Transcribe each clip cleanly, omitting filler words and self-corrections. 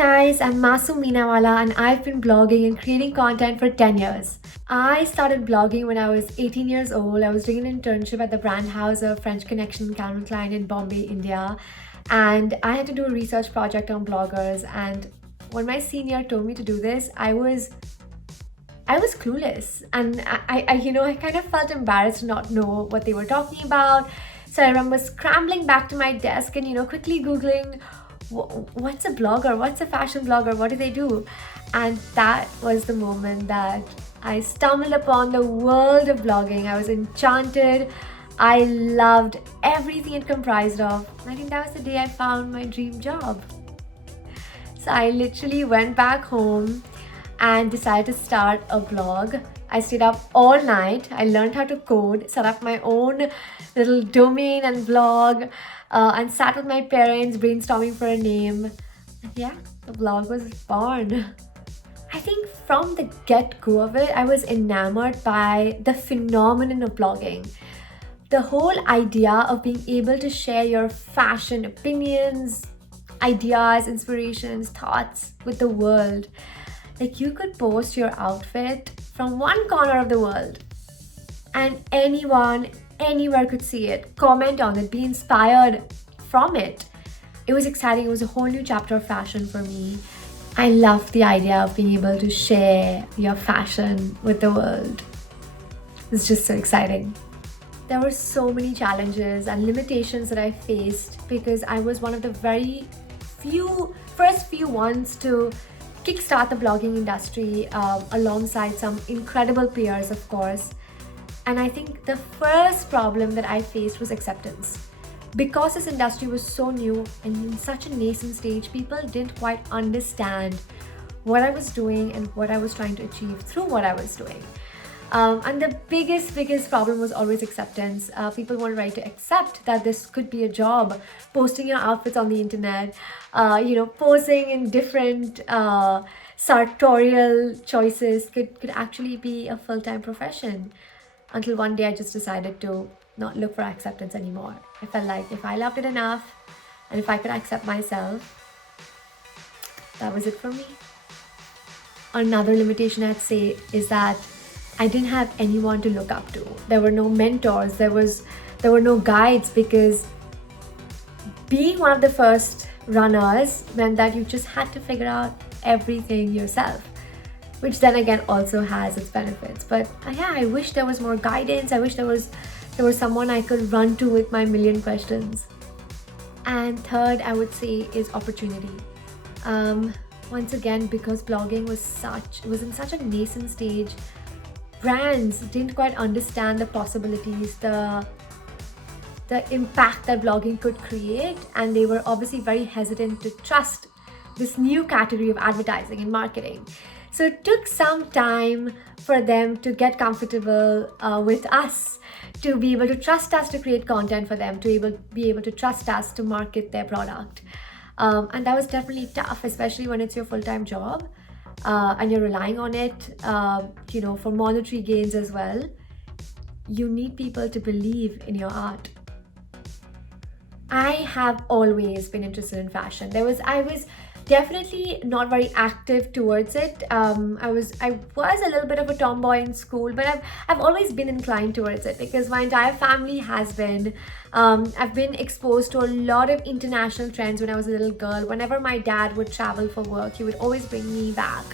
guys, I'm Masoom Minawala and I've been blogging and creating content for 10 years. I started blogging when I was 18 years old. I was doing an internship at the brand house of French Connection Calvin Klein in Bombay, India. And I had to do a research project on bloggers. And when my senior told me to do this, I was clueless. And I kind of felt embarrassed to not know what they were talking about. So I remember scrambling back to my desk and, quickly Googling, what's a blogger? What's a fashion blogger? What do they do? And that was the moment that I stumbled upon the world of blogging. I was enchanted. I loved everything it comprised of. I think that was the day I found my dream job. So I literally went back home and decided to start a blog. I stayed up all night. I learned how to code, set up my own little domain and blog, and sat with my parents brainstorming for a name. And yeah, the blog was born. I think from the get-go of it, I was enamored by the phenomenon of blogging. The whole idea of being able to share your fashion opinions, ideas, inspirations, thoughts with the world. Like, you could post your outfit from one corner of the world and anyone, anywhere could see it, comment on it, be inspired from it. It was exciting. It was a whole new chapter of fashion for me. I loved the idea of being able to share your fashion with the world. It's just so exciting. There were so many challenges and limitations that I faced because I was one of the first few ones to kickstart the blogging industry, alongside some incredible peers, of course. And I think the first problem that I faced was acceptance. Because this industry was so new and in such a nascent stage, people didn't quite understand what I was doing and what I was trying to achieve through what I was doing. And the biggest problem was always acceptance. People weren't ready to accept that this could be a job. Posting your outfits on the internet, posing in different sartorial choices could actually be a full-time profession. Until one day I just decided to not look for acceptance anymore. I felt like if I loved it enough and if I could accept myself, that was it for me. Another limitation I'd say is that I didn't have anyone to look up to. There were no mentors, there were no guides, because being one of the first runners meant that you just had to figure out everything yourself, which then again also has its benefits. But yeah, I wish there was more guidance. I wish there was someone I could run to with my million questions. And third, I would say, is opportunity. Once again, because blogging was in such a nascent stage, brands didn't quite understand the possibilities, the impact that blogging could create, and they were obviously very hesitant to trust this new category of advertising and marketing. So it took some time for them to get comfortable with us, to be able to trust us to create content for them, to be able to trust us to market their product. And that was definitely tough, especially when it's your full-time job and you're relying on it, for monetary gains as well. You need people to believe in your art. I have always been interested in fashion. I was definitely not very active towards it. I was a little bit of a tomboy in school, but I've always been inclined towards it because my entire family has been. I've been exposed to a lot of international trends when I was a little girl. Whenever my dad would travel for work, he would always bring me back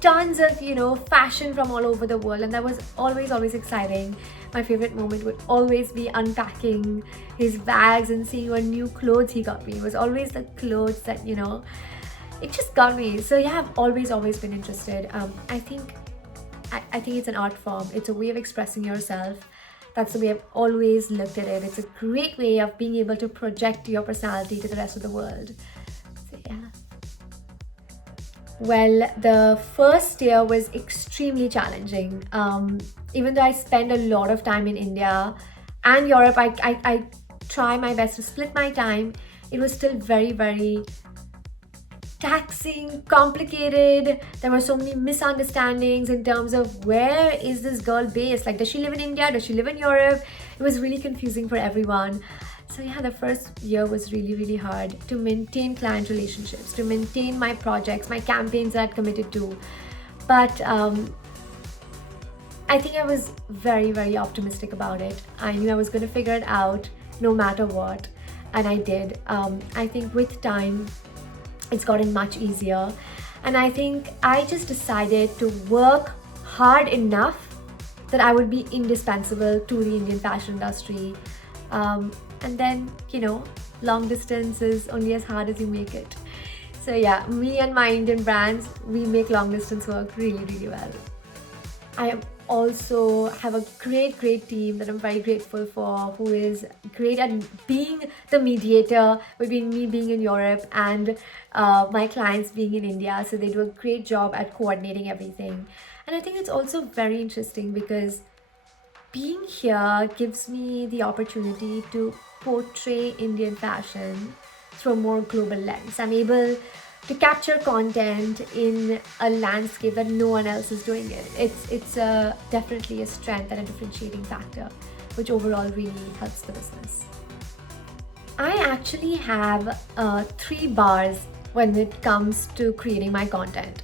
tons of fashion from all over the world, and that was always exciting. My favorite moment would always be unpacking his bags and seeing what new clothes he got me. It was always the clothes that it just got me. So yeah, I've always been interested. I think it's an art form. It's a way of expressing yourself. That's the way I've always looked at it. It's a great way of being able to project your personality to the rest of the world. So yeah. Well, the first year was extremely challenging. Even though I spend a lot of time in India and Europe, I try my best to split my time. It was still very taxing, complicated. There were so many misunderstandings in terms of where is this girl based? Like, does she live in India? Does she live in Europe? It was really confusing for everyone. So yeah, the first year was really, really hard to maintain client relationships, to maintain my projects, my campaigns that I'd committed to. But I think I was very, very optimistic about it. I knew I was going to figure it out no matter what, and I did. I think with time, it's gotten much easier, and I think I just decided to work hard enough that I would be indispensable to the Indian fashion industry. And then, long distance is only as hard as you make it. So yeah, me and my Indian brands, we make long distance work really, really well. I also have a great, great team that I'm very grateful for, who is great at being the mediator between me being in Europe and my clients being in India. So they do a great job at coordinating everything. And I think it's also very interesting because being here gives me the opportunity to portray Indian fashion through a more global lens. I'm able to capture content in a landscape that no one else is doing it. It's definitely a strength and a differentiating factor, which overall really helps the business. I actually have 3 bars when it comes to creating my content.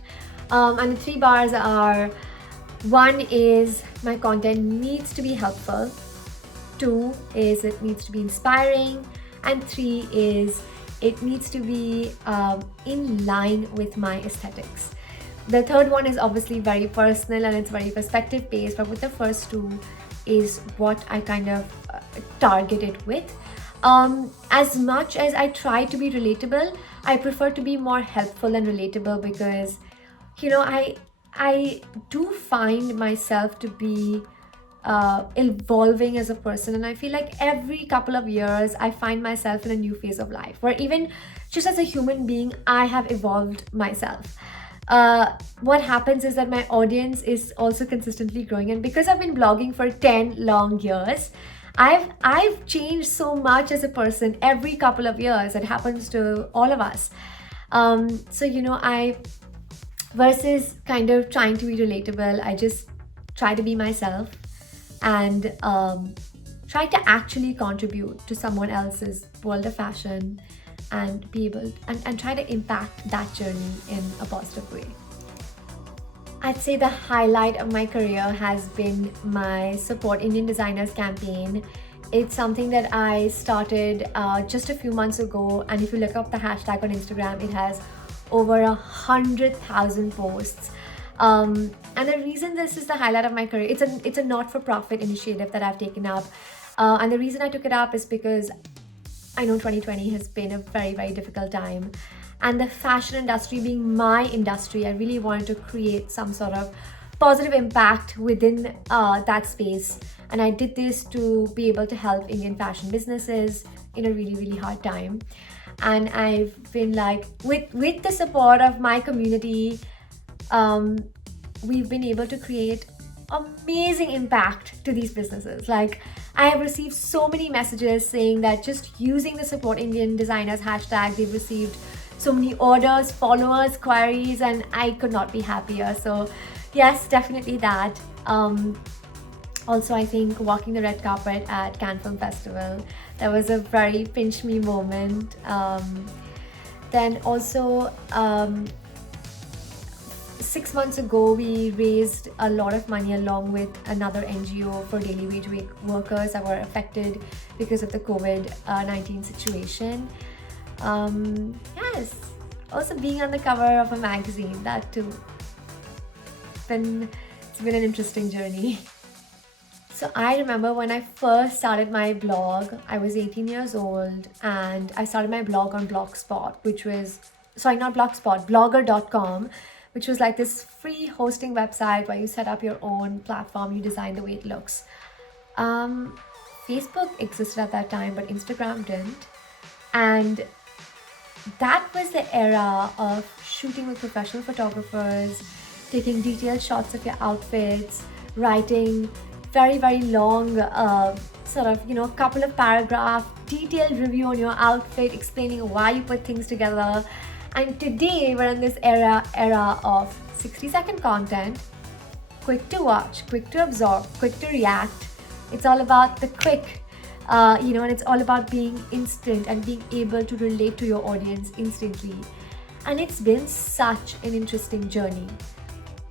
And the 3 bars are: 1 is my content needs to be helpful, 2 is it needs to be inspiring, and 3 is it needs to be in line with my aesthetics. The third one is obviously very personal and it's very perspective based, but with the first 2 is what I kind of target it with. As much as I try to be relatable, I prefer to be more helpful and relatable because, I do find myself to be evolving as a person, and I feel like every couple of years I find myself in a new phase of life where even just as a human being I have evolved myself. What happens is that my audience is also consistently growing, and because I've been blogging for 10 long years, I've changed so much as a person every couple of years. It happens to all of us. I versus kind of trying to be relatable, I just try to be myself and try to actually contribute to someone else's world of fashion and be able and try to impact that journey in a positive way. I'd say the highlight of my career has been my Support Indian Designers campaign. It's something that I started just a few months ago, and if you look up the hashtag on Instagram, it has over 100,000 posts. And the reason this is the highlight of my career, it's a not-for-profit initiative that I've taken up. And the reason I took it up is because I know 2020 has been a very, very difficult time. And the fashion industry being my industry, I really wanted to create some sort of positive impact within that space. And I did this to be able to help Indian fashion businesses in a really, really hard time. And I've been like, with the support of my community, we've been able to create amazing impact to these businesses. Like, I have received so many messages saying that just using the Support Indian Designers hashtag, they've received so many orders, followers, queries, and I could not be happier. So yes, definitely that. Also, I think walking the red carpet at Cannes Film Festival, that was a very pinch me moment. Then also, 6 months ago, we raised a lot of money along with another NGO for daily wage workers that were affected because of the COVID-19 situation. Yes, also being on the cover of a magazine, that too. It's been an interesting journey. So I remember when I first started my blog, I was 18 years old, and I started my blog on Blogspot, blogger.com, which was like this free hosting website where you set up your own platform, you design the way it looks. Facebook existed at that time, but Instagram didn't. And that was the era of shooting with professional photographers, taking detailed shots of your outfits, writing very, very long, couple of paragraph, detailed review on your outfit, explaining why you put things together. And today we're in this era of 60-second content, quick to watch, quick to absorb, quick to react. It's all about the quick And it's all about being instant and being able to relate to your audience instantly. And it's been such an interesting journey.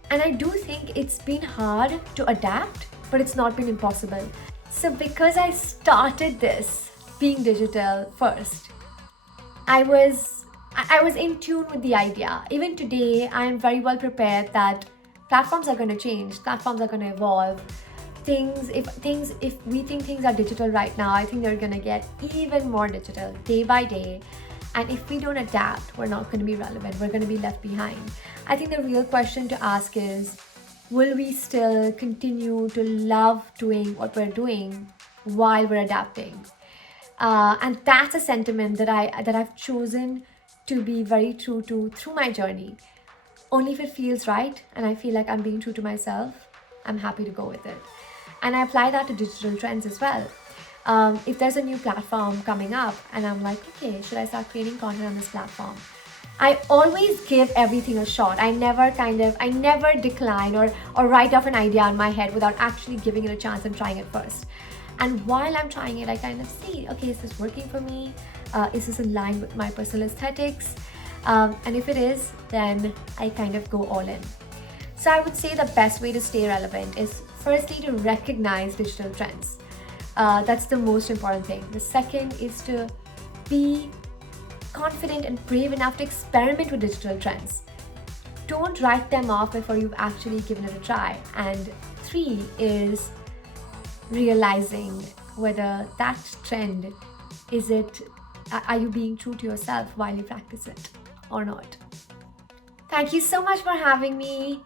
And I do think it's been hard to adapt, but it's not been impossible. So because I started this being digital first, I was in tune with the idea. Even today, I am very well prepared that platforms are going to change, platforms are going to evolve. If we think things are digital right now, I think they're going to get even more digital day by day. And if we don't adapt, we're not going to be relevant. We're going to be left behind. I think the real question to ask is, will we still continue to love doing what we're doing while we're adapting? And that's a sentiment that I've chosen to be very true to through my journey. Only if it feels right and I feel like I'm being true to myself, I'm happy to go with it. And I apply that to digital trends as well. If there's a new platform coming up and I'm like, okay, should I start creating content on this platform? I always give everything a shot. I never decline or write off an idea in my head without actually giving it a chance and trying it first. And while I'm trying it, I kind of see, okay, is this working for me? Is this in line with my personal aesthetics? And if it is, then I kind of go all in. So I would say the best way to stay relevant is firstly to recognize digital trends. That's the most important thing. The second is to be confident and brave enough to experiment with digital trends. Don't write them off before you've actually given it a try. And 3 is realizing whether that trend are you being true to yourself while you practice it or not. Thank you so much for having me.